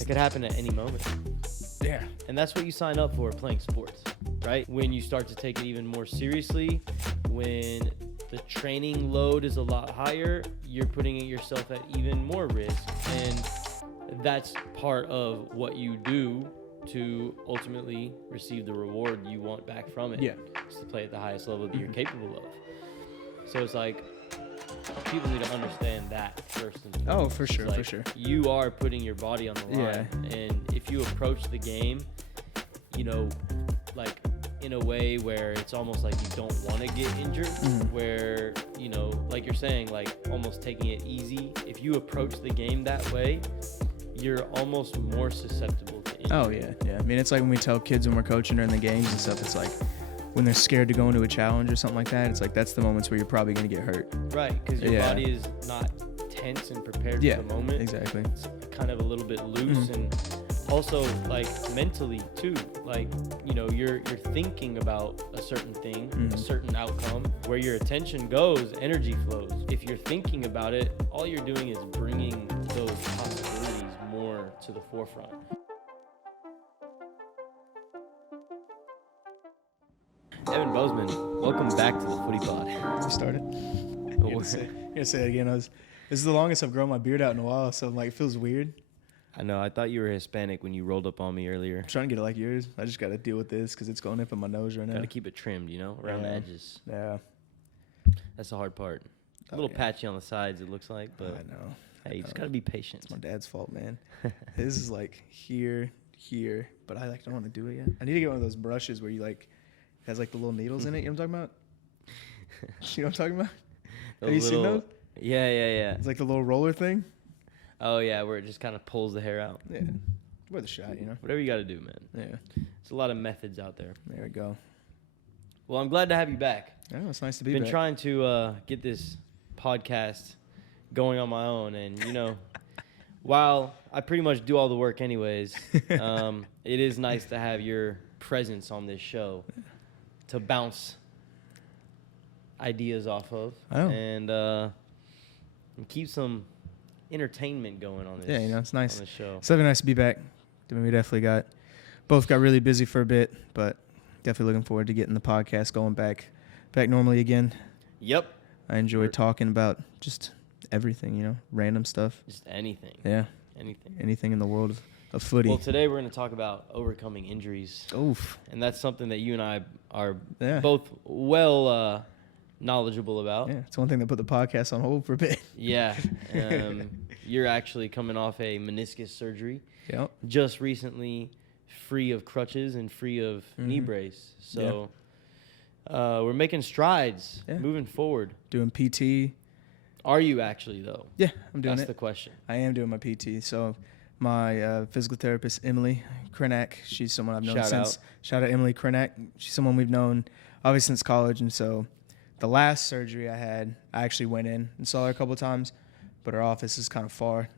It could happen at any moment. Yeah. And that's what you sign up for playing sports, right? When you start to take it even more seriously, when the training load is a lot higher, you're putting yourself at even more risk. And that's part of what you do to ultimately receive the reward you want back from it. Yeah. Is to play at the highest level that you're capable of. So it's like, people need to understand that first and foremost. Oh, for sure, Like, for sure. You are putting your body on the line. Yeah. And if you approach the game, you know, like in a way where it's almost like you don't want to get injured, where, you know, like you're saying, like almost taking it easy. If you approach the game that way, you're almost more susceptible to injury. Oh, yeah, yeah. I mean, it's like when we tell kids when we're coaching during the games and stuff, it's like when they're scared to go into a challenge or something like that, it's like that's the moments where you're probably going to get hurt. Right, because your body is not tense and prepared for the moment. Exactly. It's kind of a little bit loose, and also like mentally too. Like, you know, you're thinking about a certain thing, a certain outcome. Where your attention goes, energy flows. If you're thinking about it, all you're doing is bringing those possibilities more to the forefront. Evan Bozman, welcome back to the Footy Pod. We started. You're gonna say it again. This is the longest I've grown my beard out in a while, so like it feels weird. I know. I thought you were Hispanic when you rolled up on me earlier. I'm trying to get it like yours. I just got to deal with this because it's going up in my nose right now. Got to keep it trimmed, you know, around the edges. Yeah. That's the hard part. A little patchy on the sides, it looks like, but I know. hey, you just got to be patient. It's my dad's fault, man. This is like here, but I like don't want to do it yet. I need to get one of those brushes where you like has like the little needles in it. You know what I'm talking about? You know what I'm talking about? Have you seen those? Yeah. It's like the little roller thing. Oh, yeah, where it just kind of pulls the hair out. Yeah. Worth a shot, you know? Whatever you got to do, man. Yeah. There's a lot of methods out there. There we go. Well, I'm glad to have you back. Oh, it's nice to be back. Been trying to get this podcast going on my own, and, you know, while I pretty much do all the work anyways, it is nice to have your presence on this show to bounce ideas off of and keep some entertainment going on this. Yeah, you know, it's nice. On the show. It's definitely nice to be back. I mean, we definitely both got really busy for a bit, but definitely looking forward to getting the podcast going back normally again. Yep. I enjoy talking about just everything, you know, random stuff. Just anything. Yeah. Anything in the world of footy. Well, today we're going to talk about overcoming injuries. Oof. And that's something that you and I are Yeah. both well knowledgeable about. Yeah, it's one thing that put the podcast on hold for a bit. Yeah. You're actually coming off a meniscus surgery. Yep. Just recently free of crutches and free of knee brace. So we're making strides moving forward. Doing PT. Are you actually, though? Yeah, I'm doing That's it. the question. I am doing my PT. So my physical therapist, Emily Krenak, she's someone I've known since. Shout out Emily Krenak. She's someone we've known obviously since college. And so the last surgery I had, I actually went in and saw her a couple of times, but her office is kind of far.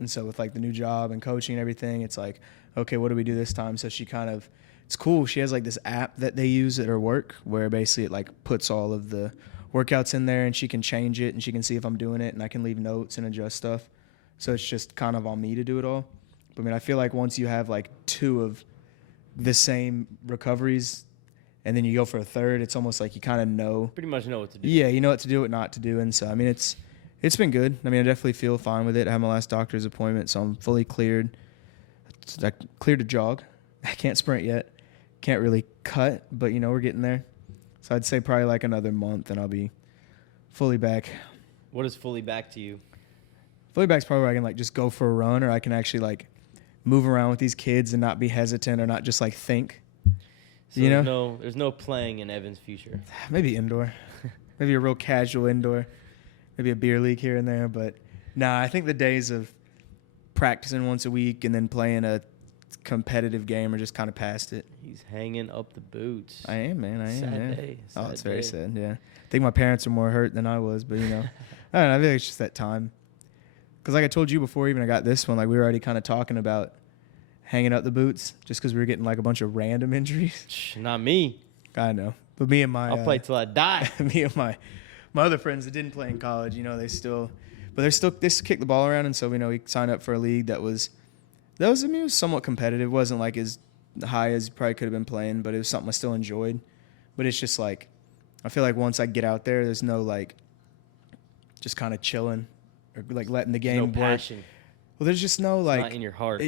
And so with like the new job and coaching and everything, it's like, okay, what do we do this time? So it's cool. She has like this app that they use at her work where basically it like puts all of the workouts in there and she can change it and she can see if I'm doing it and I can leave notes and adjust stuff. So it's just kind of on me to do it all. But I mean, I feel like once you have like two of the same recoveries and then you go for a third, it's almost like you kind of know. Pretty much know what to do. Yeah, you know what to do, what not to do. And so, I mean, it's been good. I mean, I definitely feel fine with it. I had my last doctor's appointment, so I'm fully cleared. I cleared to jog. I can't sprint yet. Can't really cut, but, you know, we're getting there. So I'd say probably like another month and I'll be fully back. What is fully back to you? Fully back's probably where I can like just go for a run or I can actually like move around with these kids and not be hesitant or not just like think. So you know? There's no playing in Evan's future. Maybe indoor. Maybe a real casual indoor. Maybe a beer league here and there. But nah, I think the days of practicing once a week and then playing a competitive game are just kind of past it. He's hanging up the boots. I am, man. I am. Sad day. Oh, it's very sad. Yeah. I think my parents are more hurt than I was, but you know, I don't know. I feel like it's just that time. Because like I told you before, even I got this one, like we were already kind of talking about hanging up the boots just because we were getting like a bunch of random injuries. Not me. I know. But me and my... I'll play till I die. Me and my other friends that didn't play in college, you know, they still kick the ball around. And so, you know, we signed up for a league that was That was, I mean, it was somewhat competitive. It wasn't like as high as you probably could have been playing, but it was something I still enjoyed. But it's just like, I feel like once I get out there, there's no like just kind of chilling or like letting the game no work. passion. Well, there's just no like not in your heart.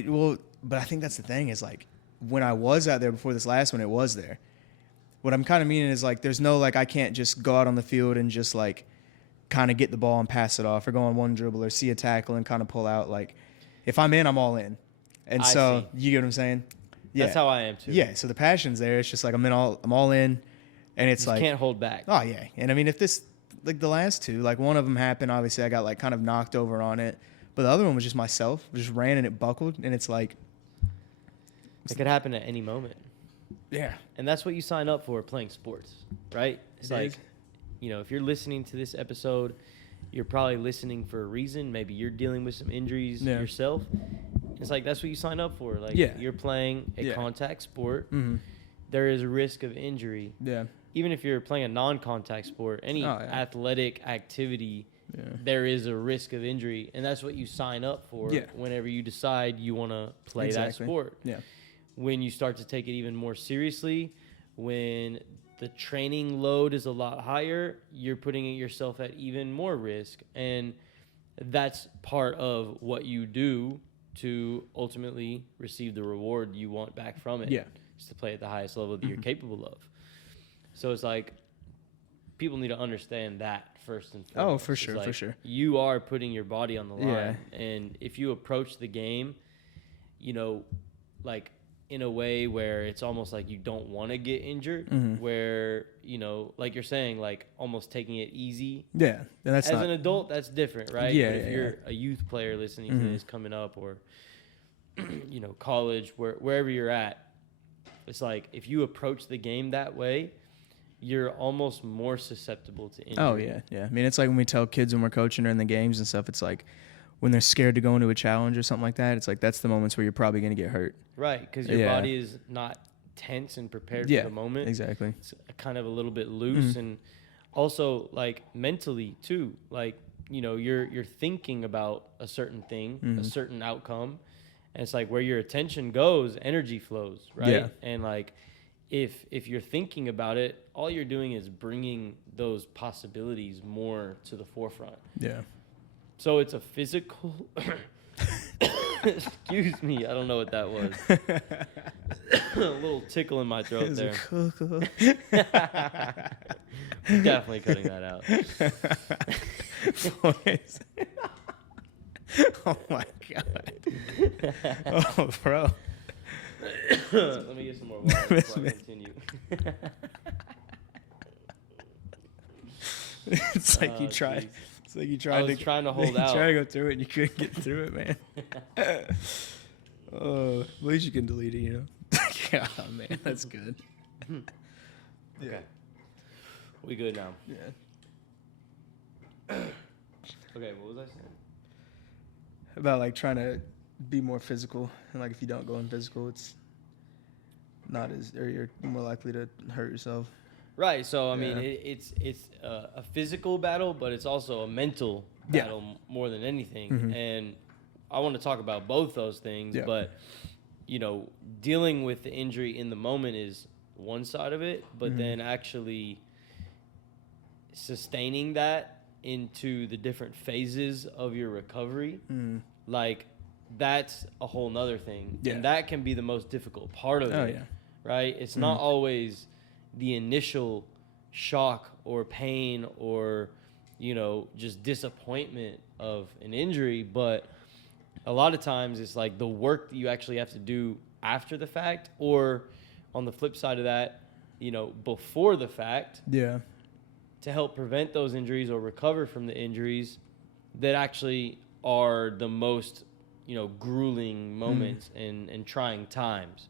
But I think that's the thing is like when I was out there before this last one, it was there. What I'm kind of meaning is like there's no like I can't just go out on the field and just like kind of get the ball and pass it off or go on one dribble or see a tackle and kind of pull out. Like if I'm in, I'm all in. And so you get what I'm saying? Yeah. That's how I am too. Yeah. So the passion's there. It's just like I'm all in, and it's like can't hold back. Oh yeah. And I mean, if this like the last two, like one of them happened, obviously I got like kind of knocked over on it, but the other one was just myself. Just ran and it buckled, and it's like it could happen at any moment. Yeah. And that's what you sign up for playing sports, right? It's like, you know, if you're listening to this episode, you're probably listening for a reason. Maybe you're dealing with some injuries yourself. It's like that's what you sign up for. Like you're playing a contact sport. Mm-hmm. There is a risk of injury. Yeah. Even if you're playing a non-contact sport, any athletic activity, there is a risk of injury, and that's what you sign up for whenever you decide you want to play that sport. Yeah. When you start to take it even more seriously, when the training load is a lot higher, you're putting yourself at even more risk, and that's part of what you do to ultimately receive the reward you want back from it. Yeah. Is to play at the highest level that you're capable of. So it's like people need to understand that first and foremost. Oh, for sure, like for sure. You are putting your body on the line, and if you approach the game, you know, like in a way where it's almost like you don't want to get injured, where, you know, like you're saying, like almost taking it easy. Yeah, and that's as an adult, that's different, right? Yeah, but if you're a youth player listening to this coming up, or you know, college, wherever you're at, it's like if you approach the game that way, you're almost more susceptible to injury. Oh yeah, yeah. I mean, it's like when we tell kids when we're coaching or in the games and stuff, it's like when they're scared to go into a challenge or something like that, it's like that's the moments where you're probably going to get hurt. Right, because your body is not tense and prepared for the moment. Exactly. It's kind of a little bit loose, and also like mentally too. Like, you know, you're thinking about a certain thing, a certain outcome, and it's like where your attention goes, energy flows, right? Yeah. And like if you're thinking about it, all you're doing is bringing those possibilities more to the forefront. Yeah. So it's a physical excuse me, I don't know what that was. A little tickle in my throat there. Definitely cutting that out. Oh my god. Oh, bro. Let me get some more water before I continue. It's like you tried. Geez. It's like you tried trying to hold out. You tried to go through it and you couldn't get through it, man. Oh, at least you can delete it, you know. Oh man, that's good. Yeah. Okay. We good now. Yeah. Okay, what was I saying? About like trying to be more physical, and like if you don't go in physical, it's not as, or you're more likely to hurt yourself. Right. So I mean, it's a physical battle, but it's also a mental battle more than anything. And I want to talk about both those things, but you know, dealing with the injury in the moment is one side of it, but then actually sustaining that into the different phases of your recovery, like that's a whole nother thing. And that can be the most difficult part of it. Right? It's not always the initial shock or pain or, you know, just disappointment of an injury, but a lot of times it's like the work that you actually have to do after the fact, or on the flip side of that, you know, before the fact, to help prevent those injuries or recover from the injuries that actually are the most, you know, grueling moments and trying times.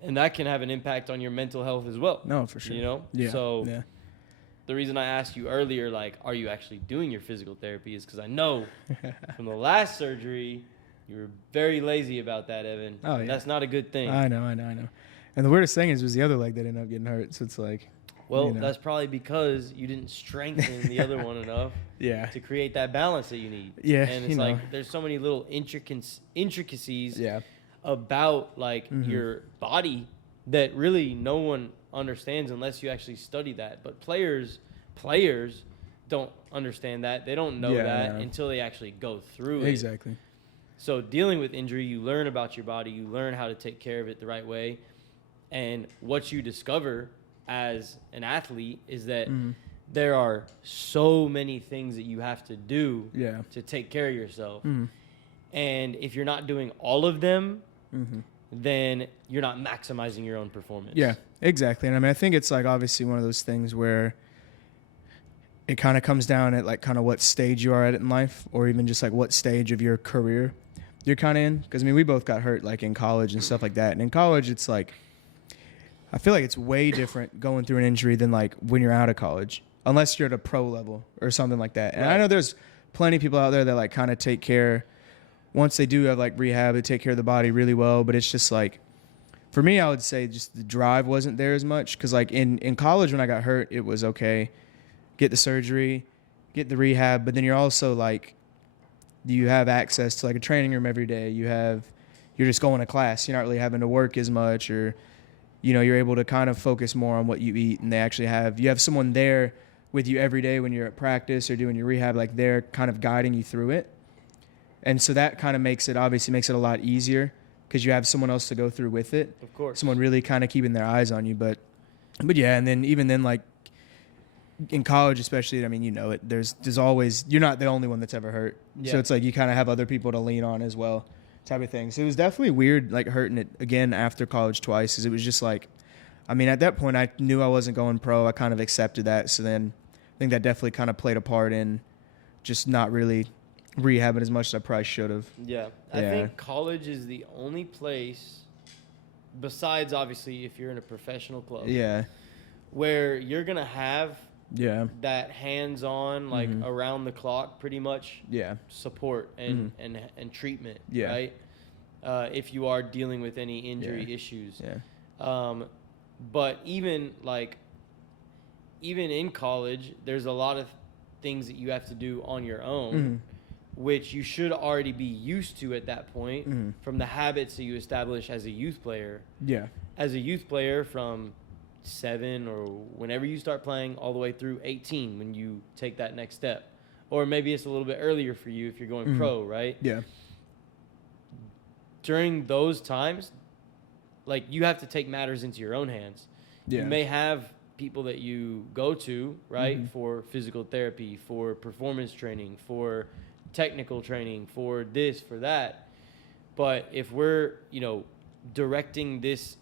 And that can have an impact on your mental health as well. No, for sure. You know? Yeah. So the reason I asked you earlier, like, are you actually doing your physical therapy, is because I know from the last surgery, you were very lazy about that, Evan. Oh, yeah. That's not a good thing. I know. And the weirdest thing was the other leg that ended up getting hurt. So it's like, Well, that's probably because you didn't strengthen the other one enough to create that balance that you need. Yeah. And it's like there's so many little intricacies about like your body that really no one understands unless you actually study that. But players don't understand that. They don't know that until they actually go through it. Exactly. So dealing with injury, you learn about your body, you learn how to take care of it the right way. And what you discover as an athlete is that there are so many things that you have to do to take care of yourself. And if you're not doing all of them, then you're not maximizing your own performance. Yeah, exactly. And I mean, I think it's like obviously one of those things where it kind of comes down at like kind of what stage you are at in life, or even just like what stage of your career you're kind of in. Because I mean, we both got hurt like in college and stuff like that. And in college, it's like, I feel like it's way different going through an injury than like when you're out of college, unless you're at a pro level or something like that. And I know there's plenty of people out there that like kind of take care, once they do have like rehab, they take care of the body really well. But it's just like, for me, I would say just the drive wasn't there as much. Because like in college when I got hurt, it was okay, get the surgery, get the rehab. But then you're also like, you have access to like a training room every day. You're just going to class. You're not really having to work as much, or you're able to kind of focus more on what you eat, and you have someone there with you every day when you're at practice or doing your rehab, like they're kind of guiding you through it. And so that kind of makes it a lot easier because you have someone else to go through with it. Of course. Someone really kind of keeping their eyes on you. But yeah, and then even then, like in college especially, I mean, there's always, you're not the only one that's ever hurt. Yeah. So it's like you kind of have other people to lean on as well. Type of thing. So it was definitely weird, like hurting it again after college twice, because it was just like, I mean, at that point I knew I wasn't going pro. I kind of accepted that. So then I think that definitely kind of played a part in just not really rehabbing as much as I probably should have. Yeah. I think college is the only place, besides obviously if you're in a professional club, where you're gonna have that hands-on, like around the clock pretty much support and treatment, right? If you are dealing with any injury issues. But even in college, there's a lot of things that you have to do on your own, which you should already be used to at that point from the habits that you establish as a youth player. Yeah. As a youth player from 7 or whenever you start playing all the way through 18 when you take that next step. Or maybe it's a little bit earlier for you if you're going pro, right? Yeah. During those times, like, you have to take matters into your own hands. Yeah. You may have people that you go to, right, for physical therapy, for performance training, for technical training, for this, for that. But if we're, directing this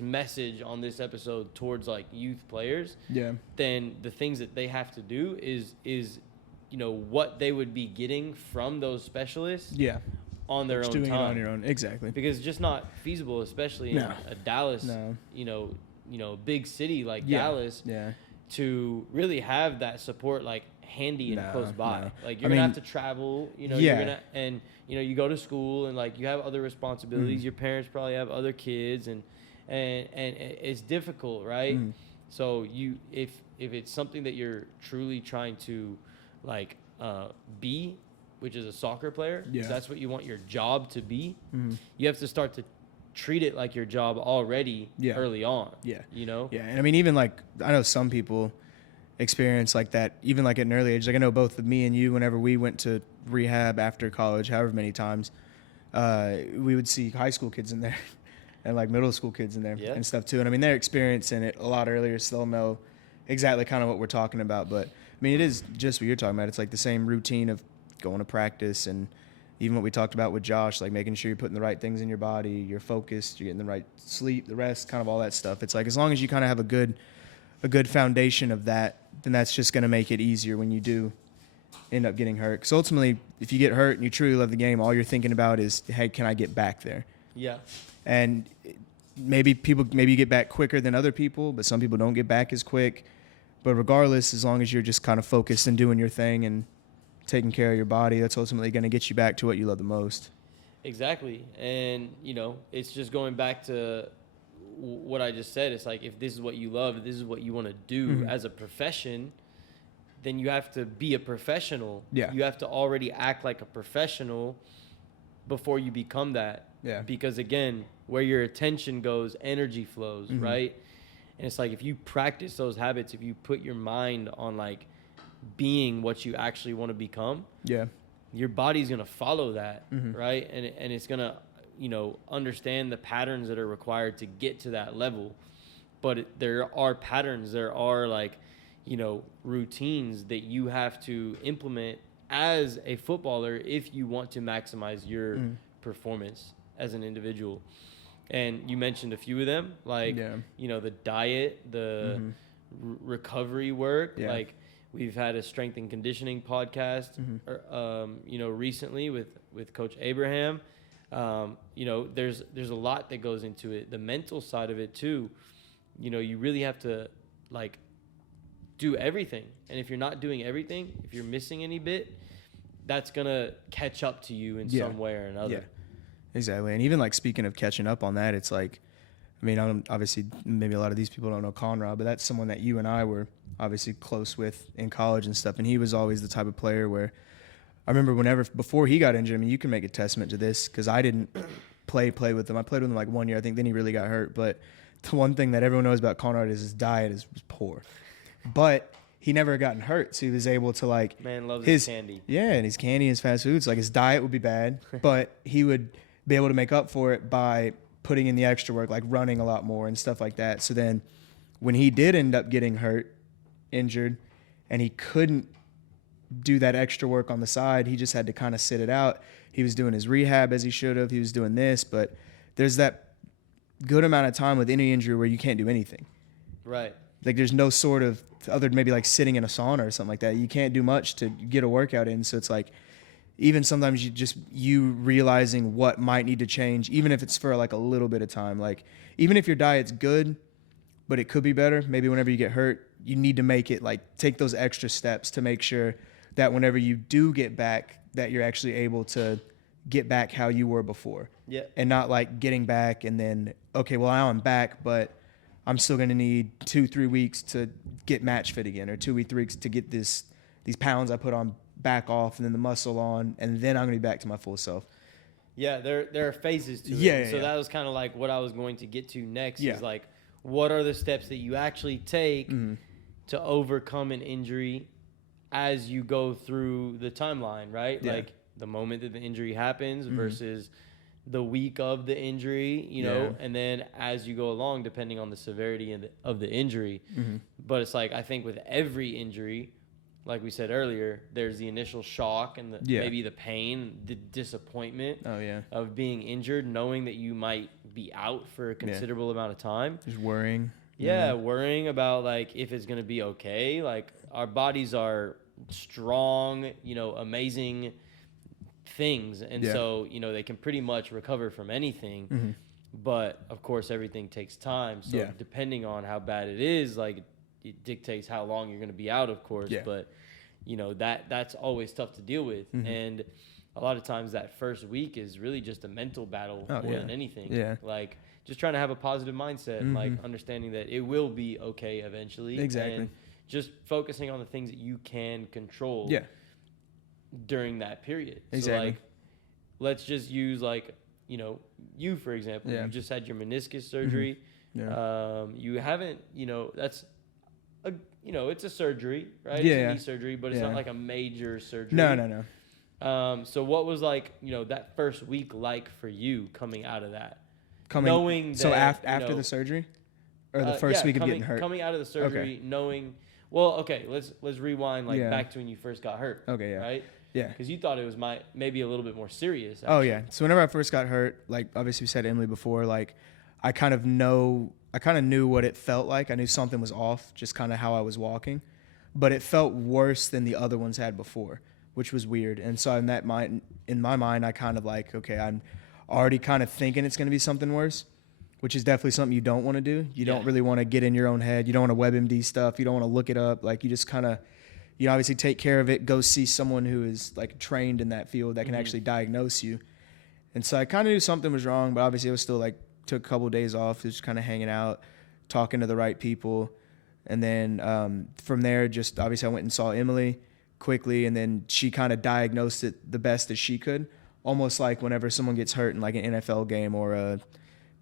message on this episode towards like youth players, then the things that they have to do is what they would be getting from those specialists on their own doing time. It on your own, exactly. Because it's just not feasible, especially in a Dallas, big city like Dallas, to really have that support like handy and close by. Like you're gonna have to travel, you're gonna, and you go to school and like you have other responsibilities. Your parents probably have other kids, and it's difficult, right? So if it's something that you're truly trying to like be, which is a soccer player, that's what you want your job to be, you have to start to treat it like your job already early on. Yeah. And I mean, even like, I know some people experience like that, even like at an early age. Like I know both of me and you, whenever we went to rehab after college, however many times, we would see high school kids in there and like middle school kids in there and stuff too. And I mean, they're experiencing it a lot earlier, so they'll know exactly kind of what we're talking about. But I mean, it is just what you're talking about. It's like the same routine of going to practice, and even what we talked about with Josh, like making sure you're putting the right things in your body, you're focused, you're getting the right sleep, the rest, kind of all that stuff. It's like as long as you kind of have a good foundation of that, then that's just going to make it easier when you do end up getting hurt. Because ultimately, if you get hurt and you truly love the game, all you're thinking about is, hey, can I get back there? Yeah. And maybe you get back quicker than other people, but some people don't get back as quick. But regardless, as long as you're just kind of focused and doing your thing and taking care of your body, that's ultimately going to get you back to what you love the most. Exactly. And, it's just going back to what I just said. It's like, if this is what you love, if this is what you want to do as a profession, then you have to be a professional. Yeah. You have to already act like a professional before you become that. Yeah. Because again, where your attention goes, energy flows, right? And it's like, if you practice those habits, if you put your mind on like being what you actually want to become, your body's going to follow that, right? And it's going to, you know, understand the patterns that are required to get to that level. But there are patterns, there are like, you know, routines that you have to implement as a footballer if you want to maximize your performance as an individual. And you mentioned a few of them, like, you know, the diet, the recovery work. Like, we've had a strength and conditioning podcast, you know, recently with Coach Abraham. You know, there's a lot that goes into it. The mental side of it too. You know, you really have to like do everything. And if you're not doing everything, if you're missing any bit, that's going to catch up to you in some way or another. Yeah, exactly. And even like speaking of catching up on that, it's like, I mean, obviously maybe a lot of these people don't know Conrad, but that's someone that you and I were obviously close with in college and stuff. And he was always the type of player where I remember before he got injured, I mean, you can make a testament to this because I didn't play with him. I played with him like 1 year, I think, then he really got hurt. But the one thing that everyone knows about Conrad is his diet was poor. But he never gotten hurt, so he was able to like loves his candy. Yeah, and his candy, his fast foods. Like his diet would be bad, but he would be able to make up for it by putting in the extra work, like running a lot more and stuff like that. So then, when he did end up getting injured, and he couldn't do that extra work on the side, he just had to kind of sit it out. He was doing his rehab as he should have. He was doing this, but there's that good amount of time with any injury where you can't do anything. Right. Like there's no sort of other maybe like sitting in a sauna or something like that. You can't do much to get a workout in. So it's like even sometimes you realizing what might need to change, even if it's for like a little bit of time. Like even if your diet's good, but it could be better, maybe whenever you get hurt, you need to make it like take those extra steps to make sure that whenever you do get back, that you're actually able to get back how you were before. Yeah. And not like getting back and then, okay, well now I'm back, but I'm still going to need 2-3 weeks to get match fit again, or 2 weeks to get these pounds I put on back off, and then the muscle on, and then I'm going to be back to my full self. Yeah, there are phases to it. Yeah. So that was kind of like what I was going to get to next is like, what are the steps that you actually take to overcome an injury as you go through the timeline, right? Yeah. Like the moment that the injury happens versus the week of the injury, you know, and then as you go along, depending on the severity of the injury. But it's like, I think with every injury, like we said earlier, there's the initial shock and maybe the pain, the disappointment of being injured, knowing that you might be out for a considerable amount of time. Just worrying. Worrying about like if it's going to be okay. Like our bodies are strong, you know, amazing things, and so you know they can pretty much recover from anything, but of course everything takes time, so depending on how bad it is, like it dictates how long you're going to be out, of course. But you know that's always tough to deal with, and a lot of times that first week is really just a mental battle more than anything. Like just trying to have a positive mindset and like understanding that it will be okay eventually, and just focusing on the things that you can control during that period. So like, let's just use like, you know, you for example, you just had your meniscus surgery. You haven't, you know, that's a, you know, it's a surgery, right? It's a knee surgery, but it's not like a major surgery. No. So what was like, you know, that first week like for you coming out of that? Knowing that, so after the surgery, or the first week of getting hurt? Coming out of the surgery, knowing. Well, okay, let's rewind like back to when you first got hurt. Okay, right. Yeah. Because you thought it was maybe a little bit more serious. Actually. Oh yeah. So whenever I first got hurt, like obviously we said Emily before, like I kind of knew what it felt like. I knew something was off, just kind of how I was walking, but it felt worse than the other ones had before, which was weird. And so in my mind, I kind of like, okay, I'm already kind of thinking it's going to be something worse, which is definitely something you don't want to do. You don't really want to get in your own head. You don't want to WebMD stuff. You don't want to look it up. Like you just kind of, you know, obviously take care of it. Go see someone who is like trained in that field that can actually diagnose you. And so I kind of knew something was wrong, but obviously I was still like took a couple of days off, just kind of hanging out, talking to the right people. And then from there, just obviously I went and saw Emily quickly, and then she kind of diagnosed it the best as she could. Almost like whenever someone gets hurt in like an NFL game or a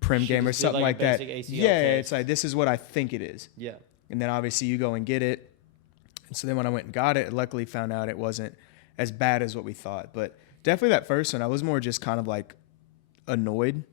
prim game or something like that. Yeah, it's like, this is what I think it is. Yeah. And then obviously you go and get it. And so then when I went and got it, luckily found out it wasn't as bad as what we thought. But definitely that first one, I was more just kind of like annoyed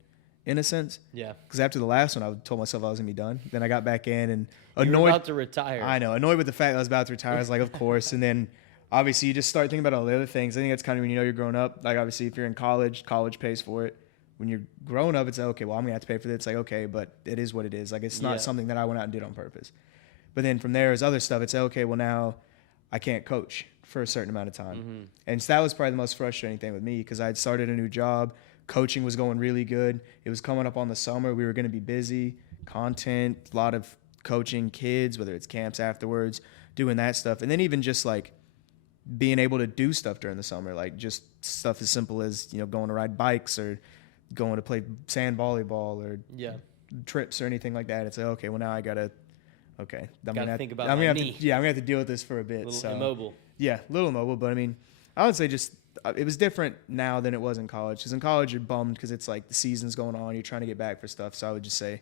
in a sense. Yeah. Because after the last one, I told myself I was going to be done. Then I got back in and annoyed. You were about to retire. I know. Annoyed with the fact that I was about to retire. I was like, of course. And then obviously you just start thinking about all the other things. I think that's kind of when you know you're growing up. Like obviously if you're in college pays for it. When you're growing up, it's like, okay, well, I'm going to have to pay for this. It's like, okay, but it is what it is. Like it's not something that I went out and did on purpose. But then from there is other stuff. It's like, okay, well, now I can't coach for a certain amount of time. Mm-hmm. And so that was probably the most frustrating thing with me because I had started a new job. Coaching was going really good. It was coming up on the summer. We were going to be busy, content, a lot of coaching kids, whether it's camps afterwards, doing that stuff. And then even just like being able to do stuff during the summer, like just stuff as simple as, going to ride bikes or going to play sand volleyball or trips or anything like that. It's like, okay, well now I gotta think about my knee. I'm gonna have to deal with this for a bit. Immobile. Yeah, a little immobile, but I mean, I would say just it was different now than it was in college. Because in college you're bummed because it's like the season's going on, you're trying to get back for stuff. So I would just say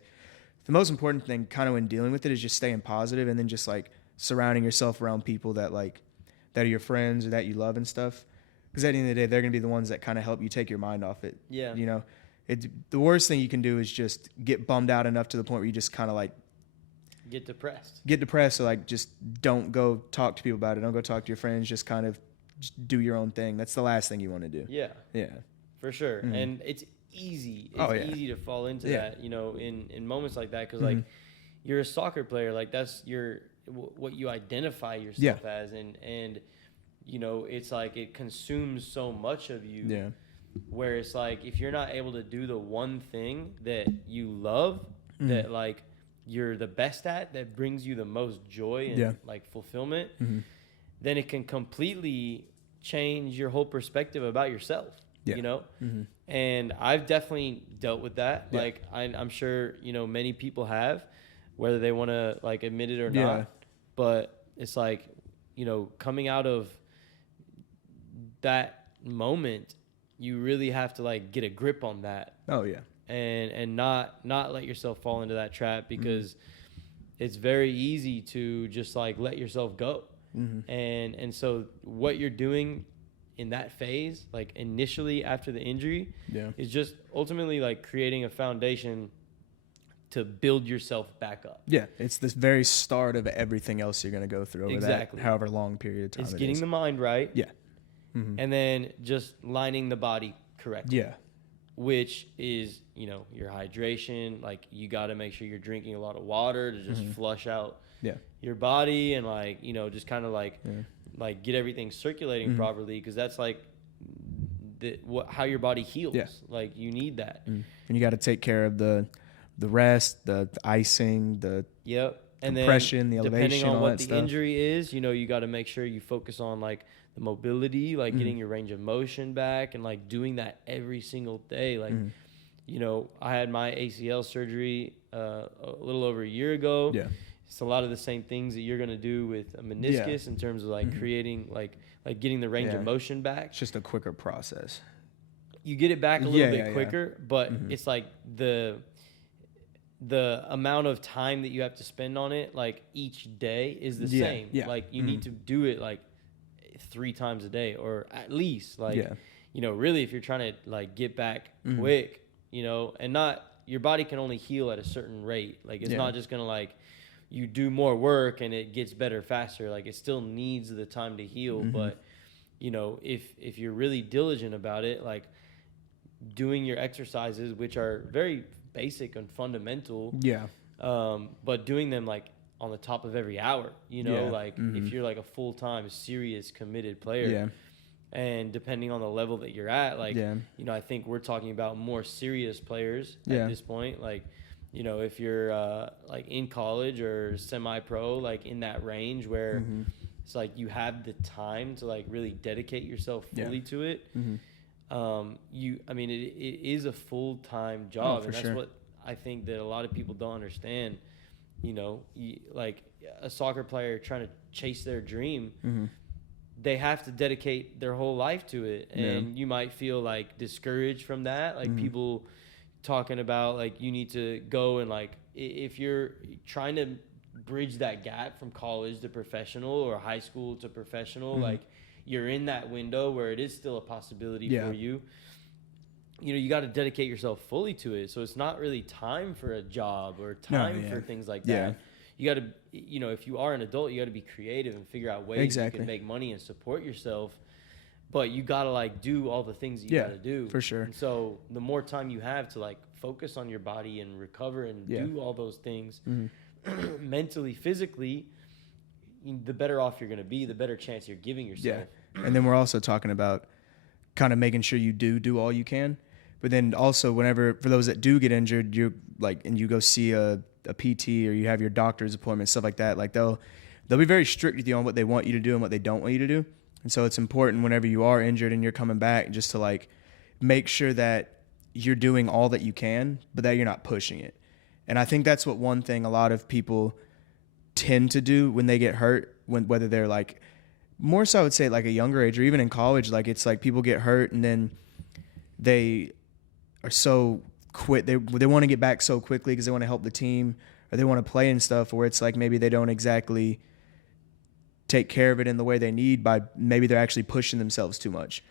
the most important thing, kind of when dealing with it, is just staying positive and then just like surrounding yourself around people that are your friends or that you love and stuff. Because at the end of the day, they're gonna be the ones that kind of help you take your mind off it. Yeah. The worst thing you can do is just get bummed out enough to the point where you just kind of like get depressed. So like just don't go talk to people about it. Don't go talk to your friends. Just kind of do your own thing. That's the last thing you want to do. Yeah. Yeah. For sure. Mm-hmm. And it's easy. It's easy to fall into that, in moments like that. Because like you're a soccer player, like that's what you identify yourself as. And it's like it consumes so much of you. Yeah. Where it's like if you're not able to do the one thing that you love, that like you're the best at, that brings you the most joy and like fulfillment, then it can completely change your whole perspective about yourself. And I've definitely dealt with that. Like I'm sure many people have, whether they want to like admit it or not. But it's like coming out of that moment, you really have to like get a grip on that. Oh yeah. And not let yourself fall into that trap because it's very easy to just like let yourself go. And so what you're doing in that phase, like initially after the injury, is just ultimately like creating a foundation to build yourself back up. Yeah, it's this very start of everything else you're going to go through over that however long period of time. It's getting the mind right. Yeah. And then just lining the body correctly. Yeah. Which is, your hydration. Like, you got to make sure you're drinking a lot of water to just flush out your body and, like, just kind of, like, get everything circulating properly because that's, like, how your body heals. Yeah. Like, you need that. And you got to take care of the rest, the icing, the compression, the elevation, depending on all what that the stuff. injury is, you got to make sure you focus on, like, the mobility, like getting your range of motion back and like doing that every single day. Like, I had my ACL surgery a little over a year ago. Yeah. It's a lot of the same things that you're going to do with a meniscus in terms of like creating, like getting the range of motion back. It's just a quicker process. You get it back a little bit quicker, but it's like the amount of time that you have to spend on it, like each day is the same. Yeah. Like you need to do it like 3 times a day or at least like really if you're trying to like get back quick, and not your body can only heal at a certain rate. Like it's not just gonna like you do more work and it gets better faster. Like it still needs the time to heal. But if you're really diligent about it, like doing your exercises, which are very basic and fundamental, but doing them like on the top of every hour, if you're like a full-time, serious, committed player, and depending on the level that you're at, like, I think we're talking about more serious players at this point. Like, if you're like in college or semi-pro, like in that range where it's like you have the time to like really dedicate yourself fully to it. It is a full-time job, and that's what I think that a lot of people don't understand, like a soccer player trying to chase their dream, they have to dedicate their whole life to it. And you might feel like discouraged from that. Like people talking about like you need to go and like if you're trying to bridge that gap from college to professional or high school to professional, like you're in that window where it is still a possibility for you. You got to dedicate yourself fully to it. So it's not really time for a job or time for things like that. You got to, if you are an adult, you got to be creative and figure out ways you can make money and support yourself. But you got to like do all the things that you got to do. For sure. And so the more time you have to like focus on your body and recover and do all those things mentally, physically, the better off you're going to be, the better chance you're giving yourself. Yeah. And then we're also talking about kind of making sure you do all you can. But then also whenever, for those that do get injured, you're like, and you go see a PT or you have your doctor's appointment, stuff like that, like they'll be very strict with you on what they want you to do and what they don't want you to do. And so it's important whenever you are injured and you're coming back just to like make sure that you're doing all that you can, but that you're not pushing it. And I think that's what one thing a lot of people tend to do when they get hurt, whether they're like, more so I would say like a younger age or even in college, like it's like people get hurt and then they are so quit. They want to get back so quickly because they want to help the team or they want to play and stuff, where it's like maybe they don't exactly take care of it in the way they need by maybe they're actually pushing themselves too much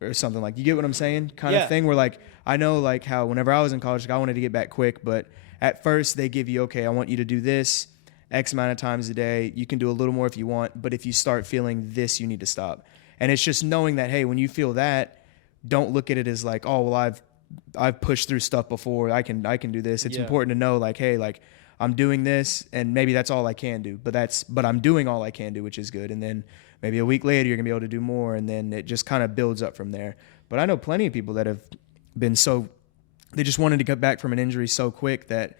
or something. Like, you get what I'm saying? Kind of thing where like, I know like how whenever I was in college, like I wanted to get back quick, but at first they give you, okay, I want you to do this X amount of times a day. You can do a little more if you want, but if you start feeling this, you need to stop. And it's just knowing that, hey, when you feel that, don't look at it as like, oh, well, I've pushed through stuff before. I can do this. It's important to know like, hey, like I'm doing this and maybe that's all I can do, but I'm doing all I can do, which is good. And then maybe a week later you're gonna be able to do more. And then it just kind of builds up from there. But I know plenty of people that have been they just wanted to get back from an injury so quick that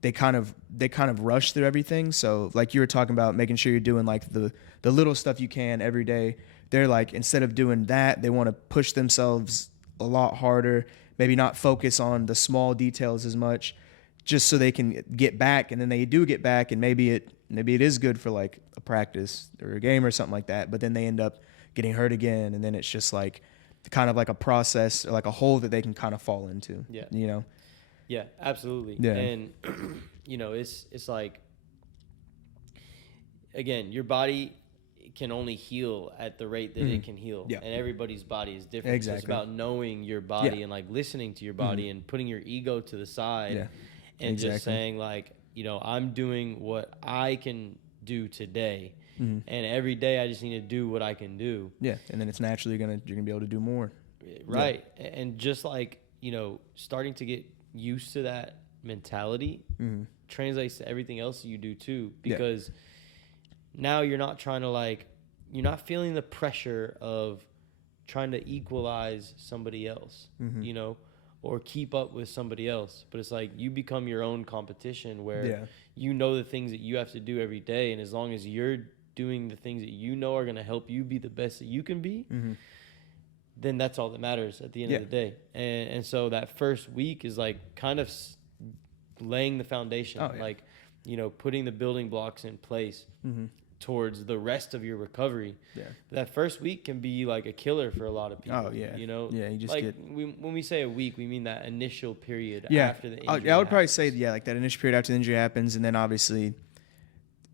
they kind of rush through everything. So like you were talking about making sure you're doing like the little stuff you can every day. They're like, instead of doing that, they want to push themselves a lot harder, maybe not focus on the small details as much, just so they can get back. And then they do get back, and maybe it is good for like a practice or a game or something like that, but then they end up getting hurt again, and then it's just like kind of like a process or like a hole that they can kind of fall into. Yeah, absolutely. Yeah. And it's like, again, your body can only heal at the rate that it can heal. And everybody's body is different. Exactly. So it's about knowing your body and like listening to your body and putting your ego to the side and just saying like, I'm doing what I can do today. And every day I just need to do what I can do. Yeah. And then it's naturally you're gonna be able to do more. Right. Yeah. And just like, starting to get used to that mentality translates to everything else you do too, because now you're not trying to you're not feeling the pressure of trying to equalize somebody else, or keep up with somebody else. But it's like you become your own competition where you know the things that you have to do every day. And as long as you're doing the things that are going to help you be the best that you can be, then that's all that matters at the end of the day. And so that first week is like kind of laying the foundation, putting the building blocks in place towards the rest of your recovery. That first week can be like a killer for a lot of people. You just like when we say a week, we mean that initial period after the injury. I would probably say like that initial period after the injury happens, and then obviously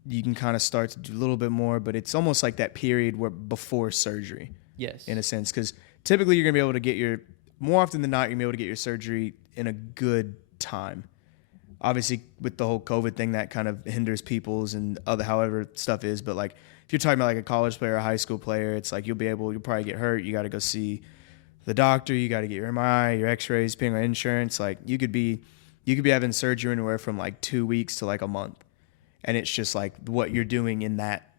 you can kind of start to do a little bit more, but it's almost like that period where before surgery. Yes. In a sense, because typically you're gonna be able to get more often than not, you're gonna be able to get your surgery in a good time. Obviously, with the whole COVID thing, that kind of hinders people's and however stuff is. But like, if you're talking about like a college player, a high school player, it's like you'll probably get hurt. You got to go see the doctor. You got to get your MRI, your X-rays, depending on insurance. Like you could be having surgery anywhere from like 2 weeks to like a month, and it's just like what you're doing in that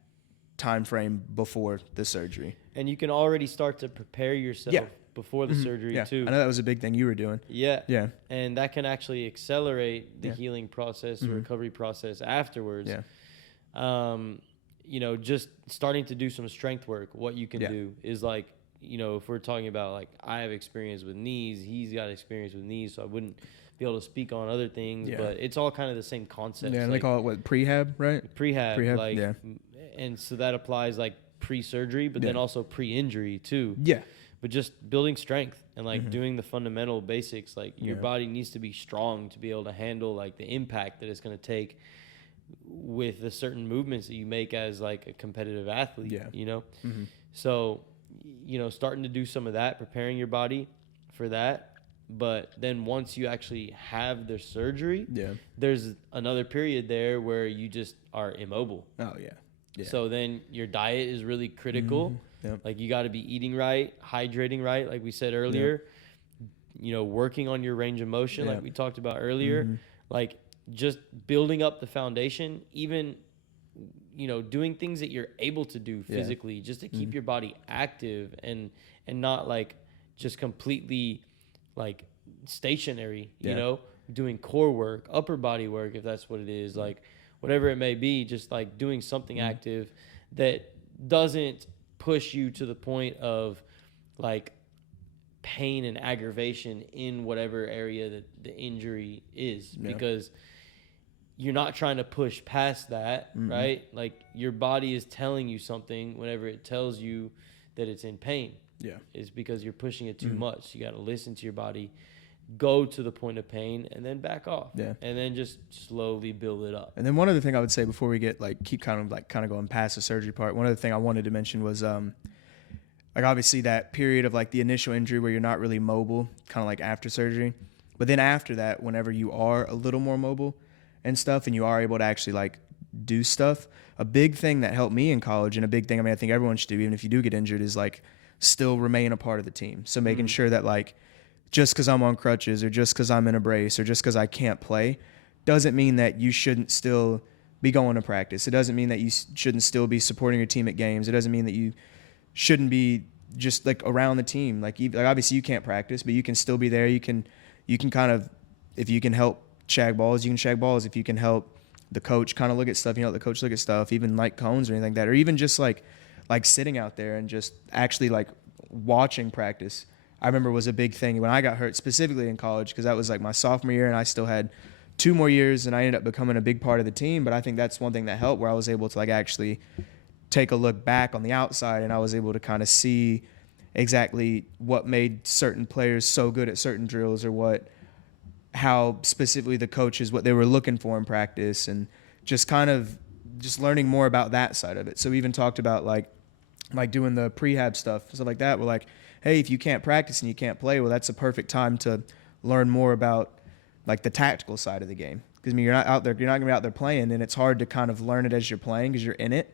time frame before the surgery. And you can already start to prepare yourself. Before the surgery too. I know that was a big thing you were doing. Yeah. And that can actually accelerate the healing process, the recovery process afterwards. Just starting to do some strength work. What you can do is like, you know, if we're talking about like I have experience with knees, he's got experience with knees, so I wouldn't be able to speak on other things. Yeah. But it's all kind of the same concept. Yeah, and like, they call it what, prehab, right? Prehab, like, yeah. And so that applies like pre-surgery, but then also pre-injury too. Yeah. But just building strength and like doing the fundamental basics, like your body needs to be strong to be able to handle like the impact that it's going to take with the certain movements that you make as like a competitive athlete, you know? So, you know, starting to do some of that, preparing your body for that. But then once you actually have the surgery, there's another period there where you just are immobile. Oh, yeah. Yeah. So then your diet is really critical. Like you got to be eating right, hydrating right, like we said earlier. You know, working on your range of motion, like we talked about earlier. Like just building up the foundation, even, you know, doing things that you're able to do physically just to keep your body active and not like just completely like stationary, you know, doing core work, upper body work, if that's what it is, like whatever it may be, just like doing something active that doesn't push you to the point of like pain and aggravation in whatever area that the injury is, because you're not trying to push past that, right? Like your body is telling you something whenever it tells you that it's in pain. Is because you're pushing it too much. You got to listen to your body, go to the point of pain, and then back off. And then just slowly build it up. And then one other thing I would say before we get like keep kind of going past the surgery part, one other thing I wanted to mention was like obviously that period of like the initial injury where you're not really mobile, kind of like after surgery. But then after that, whenever you are a little more mobile and stuff and you are able to actually like do stuff, a big thing that helped me in college, and a big thing I think everyone should do even if you do get injured, is like still remain a part of the team. So making sure that like just because I'm on crutches or just because I'm in a brace or just because I can't play doesn't mean that you shouldn't still be going to practice. It doesn't mean that you shouldn't still be supporting your team at games. It doesn't mean that you shouldn't be just like around the team. Like obviously you can't practice, but you can still be there. You can kind of, if you can help shag balls, you can shag balls. If you can help the coach kind of look at stuff, you know, the coach look at stuff, even like cones or anything like that, or even just like sitting out there and just actually like watching practice, I remember was a big thing when I got hurt, specifically in college, because that was like my sophomore year and I still had 2 more years and I ended up becoming a big part of the team. But I think that's one thing that helped, where I was able to like actually take a look back on the outside and I was able to kind of see exactly what made certain players so good at certain drills, or how specifically the coaches, what they were looking for in practice, and just kind of just learning more about that side of it. So we even talked about like doing the prehab stuff like that. We're like, hey, if you can't practice and you can't play, well, that's a perfect time to learn more about like the tactical side of the game. Because I mean, you're not going to be out there playing, and it's hard to kind of learn it as you're playing because you're in it.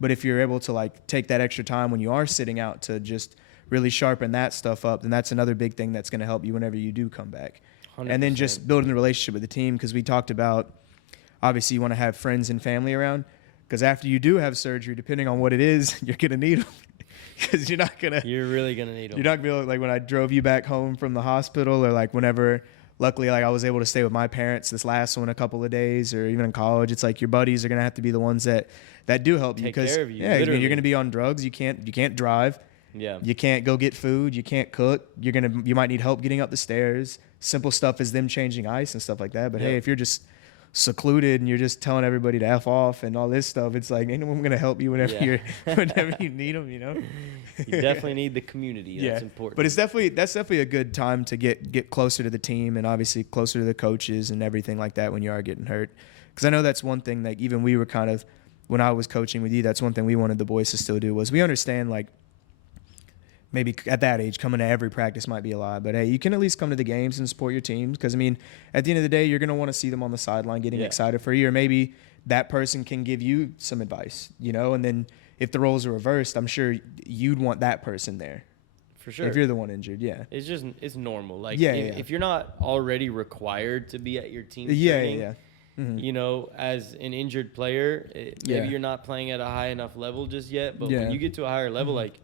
But if you're able to like take that extra time when you are sitting out to just really sharpen that stuff up, then that's another big thing that's going to help you whenever you do come back. 100%. And then just building the relationship with the team, because we talked about obviously you want to have friends and family around, because after you do have surgery, depending on what it is, you're going to need them. Because you're really going to need them. You're not going to be able to, like when I drove you back home from the hospital, or like whenever, luckily, like I was able to stay with my parents this last one a couple of days, or even in college, it's like your buddies are going to have to be the ones that do help you. Take care of you. Yeah, you're going to be on drugs. You can't drive. Yeah. You can't go get food. You can't cook. You might need help getting up the stairs. Simple stuff as them changing ice and stuff like that. But hey, if you're just secluded and you're just telling everybody to F off and all this stuff, it's like ain't no one going to help you whenever you need them, you know? You definitely need the community. That's important. But that's definitely a good time to get closer to the team, and obviously closer to the coaches and everything like that when you are getting hurt. Because I know that's one thing that even we were kind of, when I was coaching with you, that's one thing we wanted the boys to still do, was we understand like maybe at that age coming to every practice might be a lot, but hey, you can at least come to the games and support your teams, because I mean at the end of the day you're going to want to see them on the sideline getting excited for you, or maybe that person can give you some advice, you know, and then if the roles are reversed, I'm sure you'd want that person there. For sure. If you're the one injured, it's normal. Like if you're not already required to be at your team training, mm-hmm. you know, as an injured player, maybe you're not playing at a high enough level just yet, but when you get to a higher level, like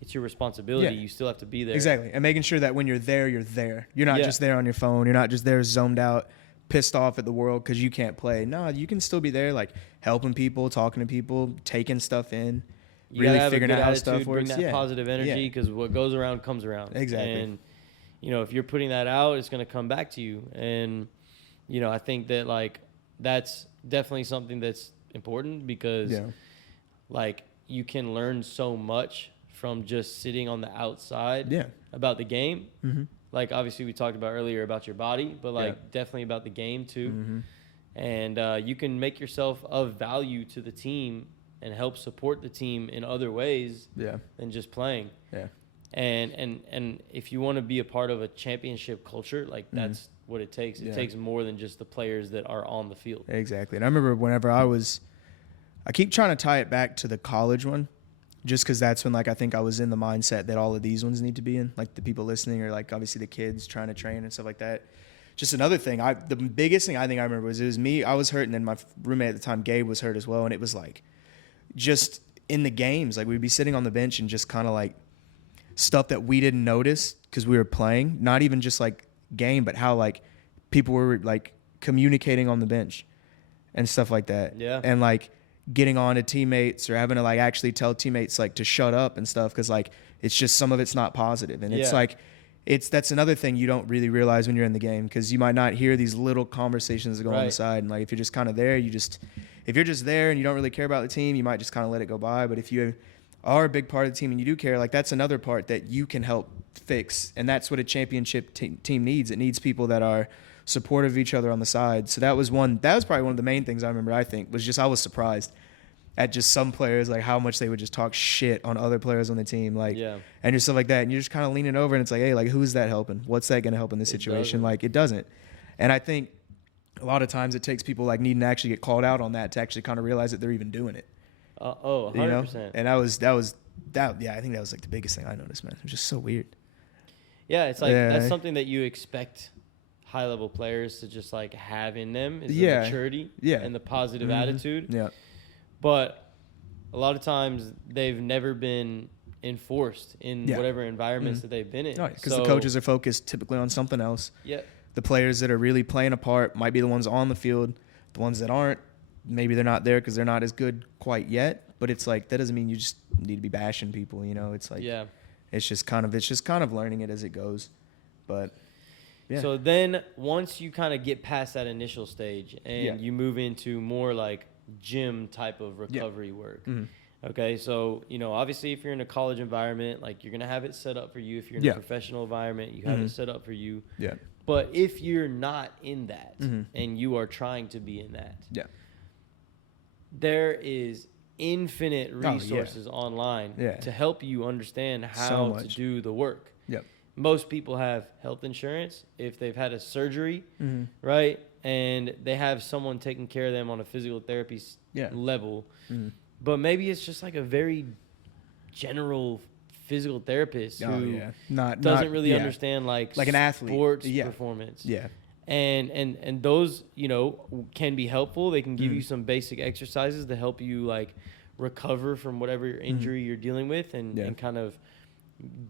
it's your responsibility. You still have to be there. Exactly. And making sure that when you're there, you're there. You're not just there on your phone. You're not just there zoned out, pissed off at the world because you can't play. No, you can still be there, like helping people, talking to people, taking stuff in. really figuring out how stuff works. Bring that positive energy, because what goes around comes around. Exactly. And, if you're putting that out, it's going to come back to you. And, I think that, like, that's definitely something that's important, because, like, you can learn so much from just sitting on the outside about the game. Mm-hmm. Like, obviously, we talked about earlier about your body, but, like, definitely about the game, too. Mm-hmm. And you can make yourself of value to the team and help support the team in other ways than just playing. Yeah. And if you want to be a part of a championship culture, like, that's what it takes. It takes more than just the players that are on the field. Exactly. And I remember whenever I keep trying to tie it back to the college one, just because that's when, like, I think I was in the mindset that all of these ones need to be in, like the people listening, or like obviously the kids trying to train and stuff like that. Just another thing, the biggest thing I think I remember was, it was me. I was hurt, and then my roommate at the time, Gabe, was hurt as well. And it was like, just in the games, like, we'd be sitting on the bench and just kind of like stuff that we didn't notice because we were playing, not even just like game, but how like people were like communicating on the bench and stuff like that. Yeah. And like getting on to teammates, or having to like actually tell teammates like to shut up and stuff, because like it's just, some of it's not positive. And it's like, that's another thing you don't really realize when you're in the game, because you might not hear these little conversations that go on the side. And like, if you're just kind of there, if you're just there and you don't really care about the team, you might just kind of let it go by. But if you are a big part of the team and you do care, like, that's another part that you can help fix. And that's what a championship team needs. It needs people that are supportive of each other on the side. So that was probably one of the main things I remember, I think, was just, I was surprised at just some players, like how much they would just talk shit on other players on the team, like, and just stuff like that. And you're just kind of leaning over, and it's like, hey, like, who's that helping? What's that going to help in this situation? Like, it doesn't. And I think a lot of times it takes people like needing to actually get called out on that to actually kind of realize that they're even doing it. 100%. You know? And I think that was like the biggest thing I noticed, man. It was just so weird. Yeah, it's like, that's something that you expect high level players to just like have in them, is the maturity and the positive attitude. Yeah. But a lot of times they've never been enforced in whatever environments that they've been in. Because the coaches are focused typically on something else. Yeah. The players that are really playing a part might be the ones on the field. The ones that aren't, maybe they're not there because they're not as good quite yet. But it's like, that doesn't mean you just need to be bashing people, you know? It's like, it's just kind of learning it as it goes. But yeah. So then once you kind of get past that initial stage and you move into more like gym type of recovery work. Mm-hmm. Okay, so, obviously if you're in a college environment, like, you're going to have it set up for you. If you're in a professional environment, you have it set up for you. Yeah. But if you're not in that and you are trying to be in that, there is infinite resources online to help you understand how to do the work. Yep. Most people have health insurance if they've had a surgery, right? And they have someone taking care of them on a physical therapy level. Mm-hmm. But maybe it's just like a very general physical therapist who doesn't really understand like an athlete sports performance. Yeah. And those, can be helpful. They can give you some basic exercises to help you like recover from whatever injury you're dealing with and kind of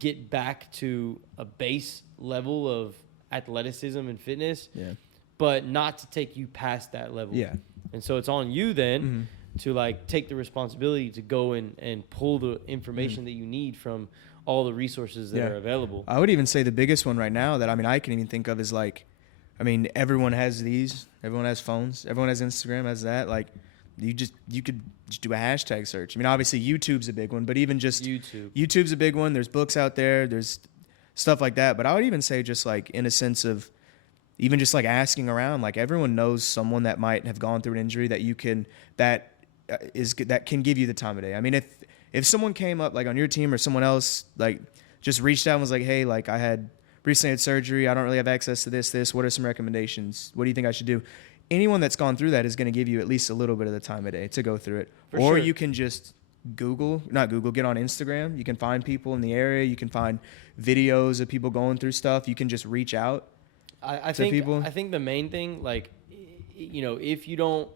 get back to a base level of athleticism and fitness. Yeah. But not to take you past that level. Yeah. And so it's on you then to like take the responsibility to go and pull the information that you need from all the resources that are available. I would even say the biggest one right now that I can even think of is like, everyone has these. Everyone has phones. Everyone has Instagram, has that. Like, you could just do a hashtag search. Obviously YouTube's a big one, but even just YouTube's a big one. There's books out there. There's stuff like that. But I would even say just like in a sense of even just like asking around, like everyone knows someone that might have gone through an injury that can give you the time of day. If someone came up like on your team or someone else like just reached out and was like, hey, like I recently had surgery. I don't really have access to this. What are some recommendations? What do you think I should do? Anyone that's gone through that is going to give you at least a little bit of the time of day to go through it. Or you can just get on Instagram. You can find people in the area. You can find videos of people going through stuff. You can just reach out. I think the main thing, like, if you don't,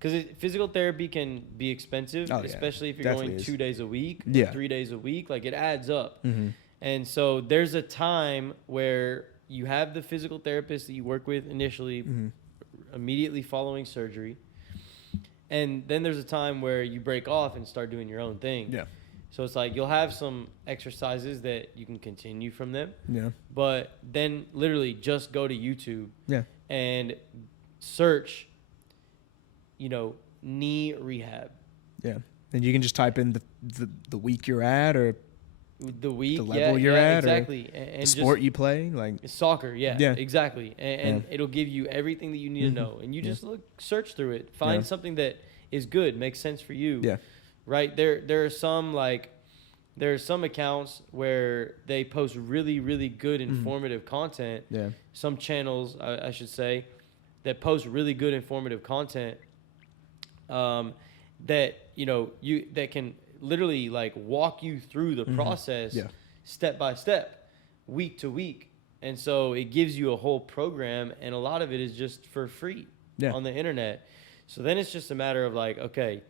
because physical therapy can be expensive, especially if you're going 2 days a week, 3 days a week, like it adds up. Mm-hmm. And so there's a time where you have the physical therapist that you work with initially, immediately following surgery. And then there's a time where you break off and start doing your own thing. Yeah. So it's like you'll have some exercises that you can continue from them. Yeah. But then literally just go to YouTube. Yeah. And search, knee rehab. Yeah. And you can just type in the week you're at, or the week, the level you're at, exactly, or and the sport you play, like soccer. Yeah. Exactly. And it'll give you everything that you need to know. And you just search through it, find something that is good, makes sense for you. Yeah. Right. There are some accounts where they post really, really good informative content. Yeah. Some channels, I should say, that post really good informative content that that can literally like walk you through the process step by step, week to week. And so it gives you a whole program, and a lot of it is just for free on the internet. So then it's just a matter of like, okay,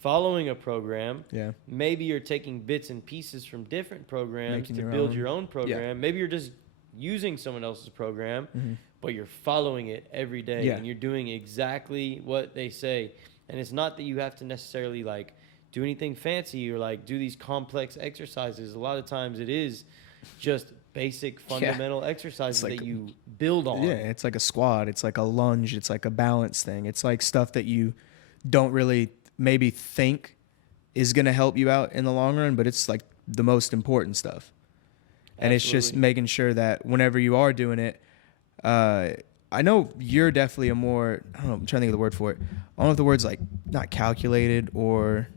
following a program. Yeah. Maybe you're taking bits and pieces from different programs to build your own program. Yeah. Maybe you're just using someone else's program, but you're following it every day and you're doing exactly what they say. And it's not that you have to necessarily like do anything fancy or like do these complex exercises. A lot of times it is just basic fundamental exercises like, that you build on. Yeah, it's like a squat, it's like a lunge, it's like a balance thing. It's like stuff that you don't really maybe think is going to help you out in the long run, but it's like the most important stuff. And it's just making sure that whenever you are doing it, I know you're definitely I'm trying to think of the word for it. I don't know if the word's like not calculated or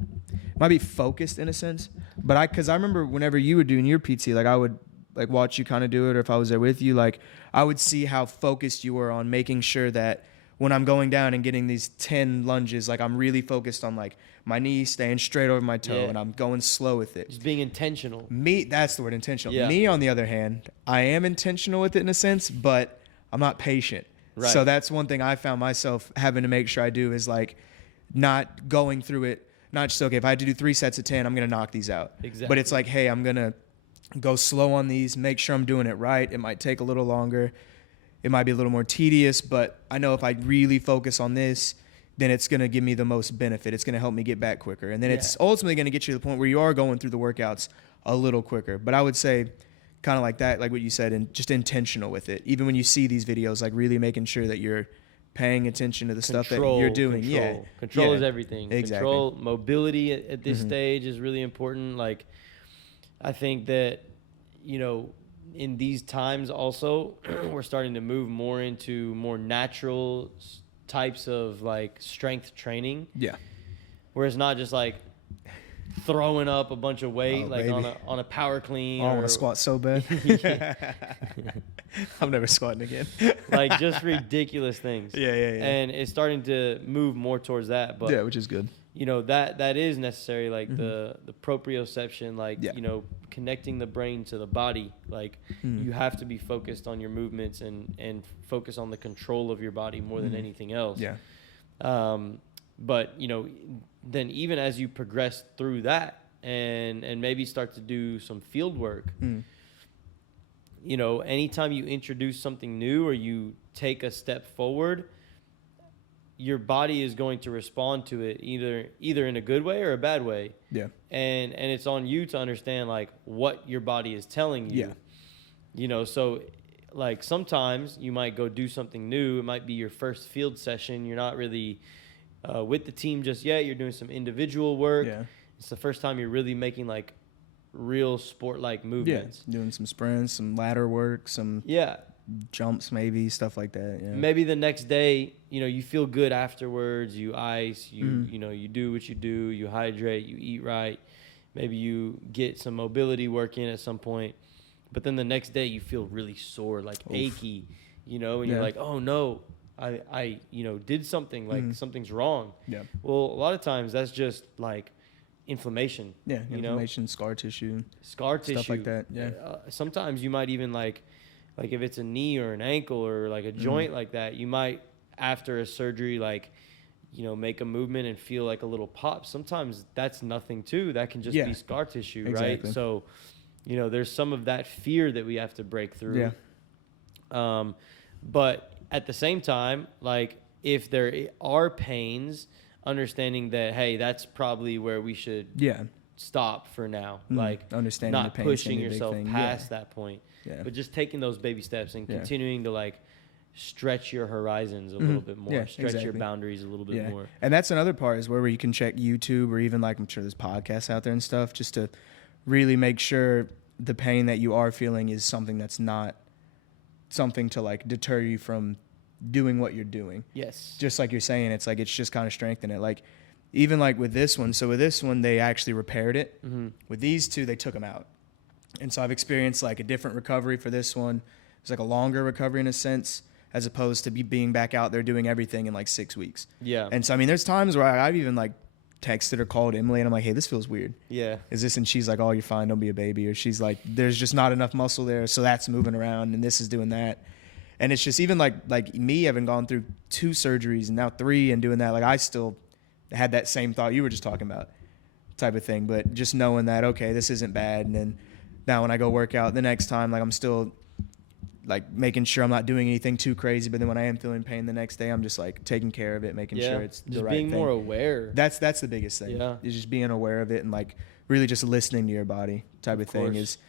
might be focused in a sense, but because I remember whenever you were doing your PT, like I would like watch you kind of do it, or if I was there with you, like I would see how focused you were on making sure that when I'm going down and getting these 10 lunges, like I'm really focused on like my knee staying straight over my toe and I'm going slow with it. Just being intentional. That's the word, intentional. Yeah. Me, on the other hand, I am intentional with it in a sense, but I'm not patient. Right. So that's one thing I found myself having to make sure I do is like not going through it, not just, okay, if I had to do 3 sets of 10, I'm going to knock these out. Exactly. But it's like, hey, I'm going to go slow on these, make sure I'm doing it right. It might take a little longer. It might be a little more tedious, but I know if I really focus on this, then it's going to give me the most benefit. It's going to help me get back quicker. And then it's ultimately going to get you to the point where you are going through the workouts a little quicker. But I would say kind of like that, like what you said, and just intentional with it. Even when you see these videos, like really making sure that you're paying attention to the stuff that you're doing. Control is everything. Exactly. Control, mobility at this stage is really important. Like, I think that, in these times also, we're starting to move more into more natural types of like strength training. Yeah. Where it's not just like throwing up a bunch of weight on a power clean. I want to squat so bad. I'm never squatting again. Like just ridiculous things. Yeah. And it's starting to move more towards that. But which is good. That is necessary, like the proprioception, like connecting the brain to the body. Like you have to be focused on your movements and focus on the control of your body more than anything else. But then even as you progress through that and maybe start to do some field work, anytime you introduce something new or you take a step forward, your body is going to respond to it either in a good way or a bad way. Yeah. And it's on you to understand like what your body is telling you. Yeah. So like sometimes you might go do something new. It might be your first field session. You're not really with the team just yet. You're doing some individual work. Yeah. It's the first time you're really making like real sport-like movements. Yeah. Doing some sprints, some ladder work, some jumps, maybe stuff like that. Yeah. Maybe the next day, you feel good afterwards. You ice, you do what you do. You hydrate, you eat right. Maybe you get some mobility work in at some point. But then the next day you feel really sore, like achy, and you're like, oh no, I did something, like something's wrong. Yeah. Well, a lot of times that's just like inflammation. Yeah, inflammation, scar tissue, stuff like that. Yeah. Sometimes you might even like if it's a knee or an ankle or like a joint like that, you might after a surgery make a movement and feel like a little pop. Sometimes that's nothing too. That can just be scar tissue, exactly. Right? So, there's some of that fear that we have to break through. Yeah. But at the same time, like if there are pains, understanding that, hey, that's probably where we should stop for now. Like understanding not the pain pushing yourself past that point, Yeah. but just taking those baby steps and continuing to like stretch your horizons a little bit more, stretch your boundaries a little bit more. And that's another part is where you can check YouTube or even like I'm sure there's podcasts out there and stuff just to really make sure the pain that you are feeling is something that's not something to like deter you from doing what you're doing. Yes. Just like you're saying, it's like it's just kind of strengthening it. Like even like with this one, so with this one they actually repaired it. With these two they took them out. And so I've experienced like a different recovery for this one. It's like a longer recovery in a sense as opposed to being back out there doing everything in like 6 weeks. Yeah. And so I mean there's times where I've even like texted or called Emily and I'm like, hey, this feels weird. Yeah. Is this? And she's like, oh, you're fine. Don't be a baby. Or she's like, there's just not enough muscle there. So that's moving around and this is doing that. And it's just even like me having gone through 2 surgeries and now 3 and doing that. Like I still had that same thought you were just talking about type of thing. But just knowing that, okay, this isn't bad. And then now when I go work out the next time, like I'm still like making sure I'm not doing anything too crazy, but then when I am feeling pain the next day, I'm just like taking care of it, making sure it's the just right being thing. more aware. That's the biggest thing. Yeah. Is just being aware of it and like really just listening to your body type of thing is,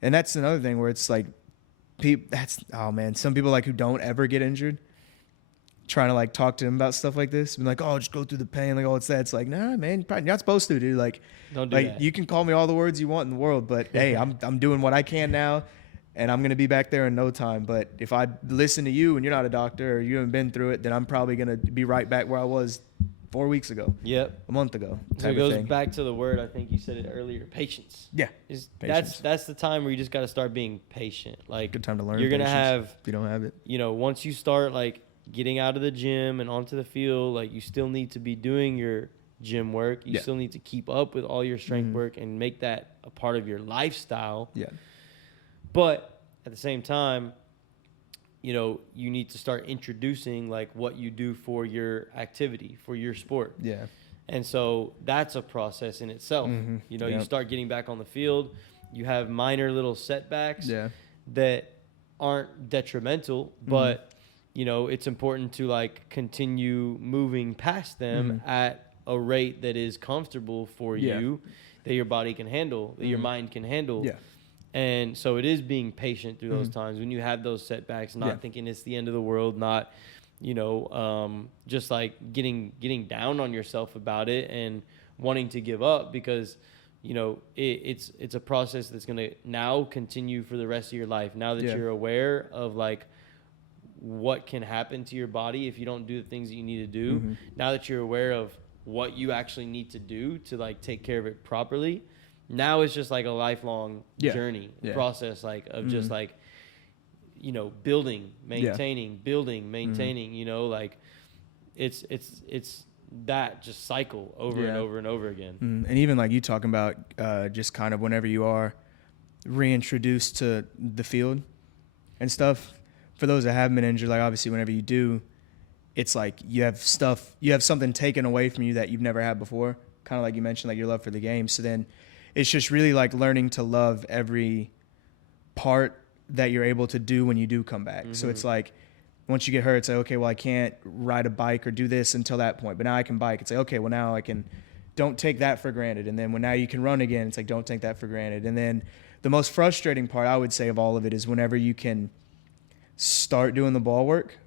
and that's another thing where it's like, some people like who don't ever get injured, trying to like talk to them about stuff like this, and like, oh, just go through the pain, like, oh, it's that. It's like, nah, man, you're not supposed to, dude. Like, don't do like that. you can call me all the words you want in the world, but hey, I'm doing what I can now. And I'm going to be back there in no time. But if I listen to you and you're not a doctor or you haven't been through it, then I'm probably going to be right back where I was 4 weeks ago. Yep. A month ago. So it goes back to the word, I think you said it earlier, patience. Yeah. Patience. That's the time where you just got to start being patient. Like, good time to learn. You're going to have, if you don't have it, once you start like getting out of the gym and onto the field, like you still need to be doing your gym work. You still need to keep up with all your strength work and make that a part of your lifestyle. Yeah. But at the same time, you need to start introducing like what you do for your activity, for your sport. Yeah. And so that's a process in itself. You start getting back on the field, you have minor little setbacks that aren't detrimental, but it's important to like continue moving past them at a rate that is comfortable for you, that your body can handle, that your mind can handle. Yeah. And so it is being patient through those times when you have those setbacks, not thinking it's the end of the world, not, just like getting down on yourself about it and wanting to give up because, it's a process that's going to now continue for the rest of your life. Now that you're aware of like what can happen to your body if you don't do the things that you need to do, now that you're aware of what you actually need to do to like take care of it properly, now it's just like a lifelong journey process, like of just like, building, maintaining, like it's that just cycle over and over and over again. And even like you talking about just kind of whenever you are reintroduced to the field and stuff, for those that haven't been injured, like obviously whenever you do, it's like you have something taken away from you that you've never had before, kind of like you mentioned, like your love for the game. So then it's just really like learning to love every part that you're able to do when you do come back. So it's like once you get hurt, it's like, okay, well, I can't ride a bike or do this until that point, but now I can bike. It's like, okay, well, now I can, don't take that for granted. And then when now you can run again, it's like, don't take that for granted. And then the most frustrating part, I would say, of all of it is whenever you can start doing the ball work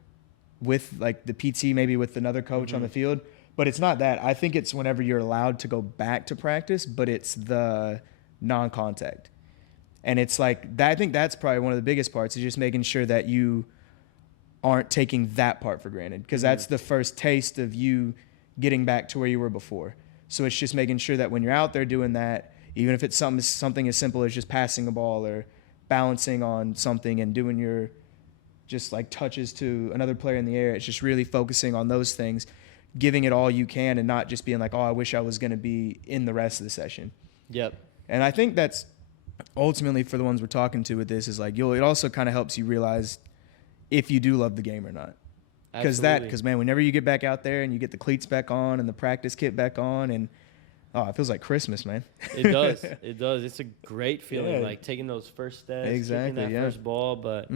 with like the PT, maybe with another coach on the field. But it's not that. I think it's whenever you're allowed to go back to practice, but it's the non-contact. And it's like that. I think that's probably one of the biggest parts is just making sure that you aren't taking that part for granted because that's the first taste of you getting back to where you were before. So it's just making sure that when you're out there doing that, even if it's something as simple as just passing a ball or balancing on something and doing your just like touches to another player in the air, it's just really focusing on those things, giving it all you can and not just being like, oh, I wish I was going to be in the rest of the session. Yep. And I think that's ultimately for the ones we're talking to with this is like, it also kind of helps you realize if you do love the game or not. Because man, whenever you get back out there and you get the cleats back on and the practice kit back on and it feels like Christmas, man. It does. It does. It's a great feeling, like taking those first steps, kicking that first ball. But,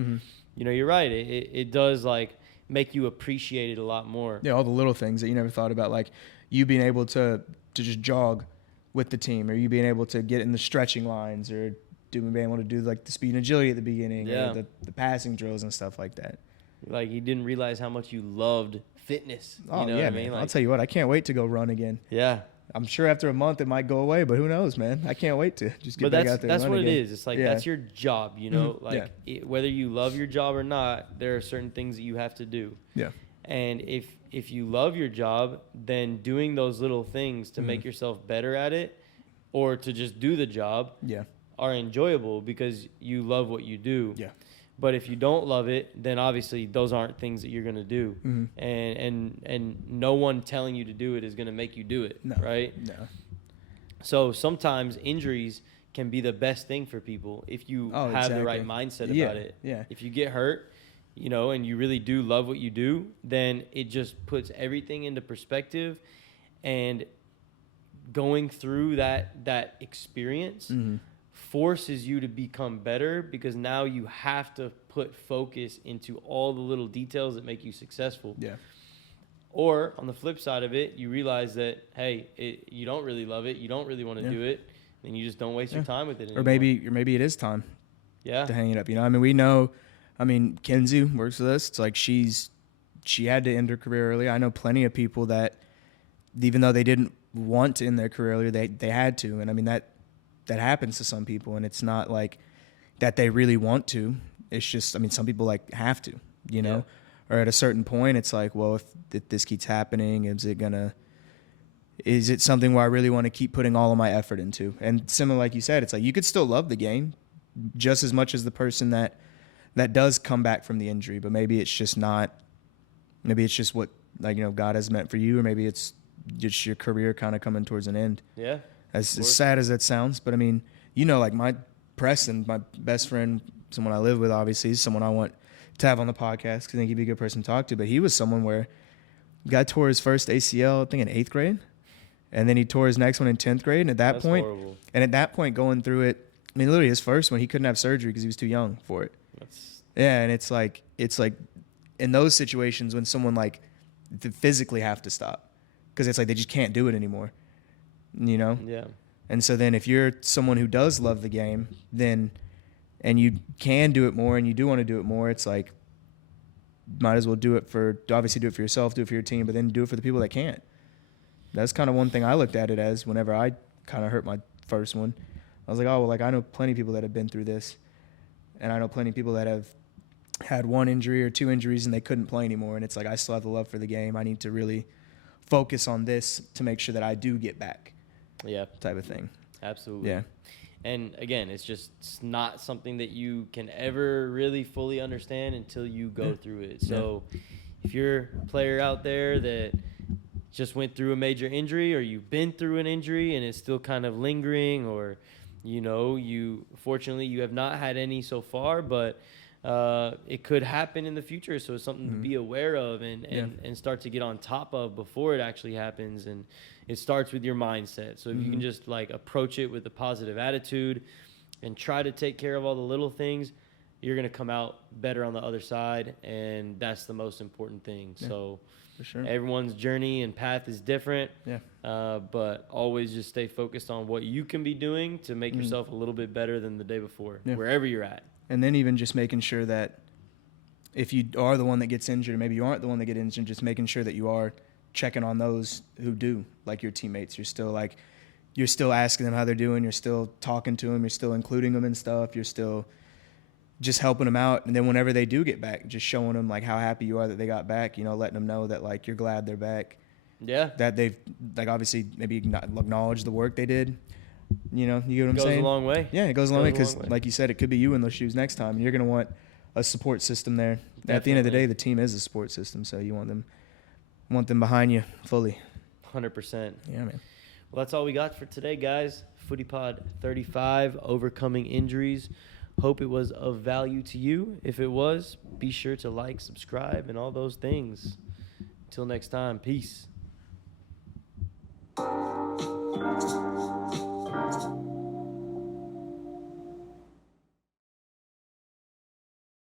you're right. It does like make you appreciate it a lot more. Yeah, all the little things that you never thought about, like you being able to just jog with the team, or you being able to get in the stretching lines, or being able to do like the speed and agility at the beginning, or the passing drills and stuff like that. Like you didn't realize how much you loved fitness. Oh, you know yeah, what I man. mean? Like, I'll tell you what, I can't wait to go run again. Yeah. I'm sure after a month it might go away, but who knows, man? I can't wait to just get back out there and that's run what again. it is. It's like that's your job, you know? Mhm. Like whether you love your job or not, there are certain things that you have to do. Yeah. And if you love your job, then doing those little things to make yourself better at it, or to just do the job, are enjoyable because you love what you do. Yeah. But if you don't love it, then obviously those aren't things that you're going to do. Mm-hmm. And no one telling you to do it is going to make you do it, right? No. So sometimes injuries can be the best thing for people if you have the right mindset about it. Yeah. If you get hurt, you know, and you really do love what you do, then it just puts everything into perspective. And going through that experience forces you to become better, because now you have to put focus into all the little details that make you successful. Yeah. Or on the flip side of it, you realize that, hey, you don't really love it, you don't really want to do it, and you just don't waste your time with it anymore. Or maybe it is time to hang it up. You know, I mean, we know, Kenzie works with us. It's like she had to end her career early. I know plenty of people that, even though they didn't want to end their career earlier, they had to. And I mean, that happens to some people, and it's not like that they really want to. It's just, some people like have to, you know, or at a certain point, it's like, well, if this keeps happening, is it something where I really want to keep putting all of my effort into? And similar, like you said, it's like you could still love the game just as much as the person that does come back from the injury, but maybe it's just not. Maybe it's just what, like, you know, God has meant for you, or maybe it's just your career kind of coming towards an end. Yeah. As sad as that sounds, but I mean, you know, like Preston, my best friend, someone I live with, obviously, is someone I want to have on the podcast because I think he'd be a good person to talk to. But he was someone where the guy tore his first ACL, I think, in 8th grade, and then he tore his next one in 10th grade. And at that point, going through it, literally his first one, he couldn't have surgery because he was too young for it. And it's like in those situations when someone like they physically have to stop because it's like they just can't do it anymore. You know? Yeah. And so then if you're someone who does love the game, then, and you can do it more and you do want to do it more, it's like, might as well obviously do it for yourself, do it for your team, but then do it for the people that can't. That's kind of one thing I looked at it as whenever I kind of hurt my first one. I was like, oh, well, like I know plenty of people that have been through this, and I know plenty of people that have had one injury or two injuries and they couldn't play anymore. And it's like, I still have the love for the game. I need to really focus on this to make sure that I do get back. Yeah. Type of thing. Absolutely. Yeah. And again, it's not something that you can ever really fully understand until you go through it. So if you're a player out there that just went through a major injury, or you've been through an injury and it's still kind of lingering, or, you know, fortunately you have not had any so far, but it could happen in the future. So it's something to be aware of and start to get on top of before it actually happens. And it starts with your mindset. So if you can just like approach it with a positive attitude and try to take care of all the little things, you're going to come out better on the other side. And that's the most important thing. Yeah, so for sure. Everyone's journey and path is different. Yeah. But always just stay focused on what you can be doing to make yourself a little bit better than the day before, wherever you're at. And then even just making sure that if you are the one that gets injured, or maybe you aren't the one that gets injured, just making sure that you are checking on those who do, like your teammates. You're still asking them how they're doing. You're still talking to them. You're still including them in stuff. You're still just helping them out. And then whenever they do get back, just showing them like how happy you are that they got back, you know, letting them know that like you're glad they're back. Yeah. That they've like obviously maybe acknowledge the work they did. You know, you get what I'm saying? It goes a long way. Yeah, it goes a long way because, like you said, it could be you in those shoes next time. And you're going to want a support system there. Definitely. At the end of the day, the team is a support system, so you want them behind you fully. 100%. Yeah, man. Well, that's all we got for today, guys. FootyPod 35, overcoming injuries. Hope it was of value to you. If it was, be sure to like, subscribe, and all those things. Until next time, peace.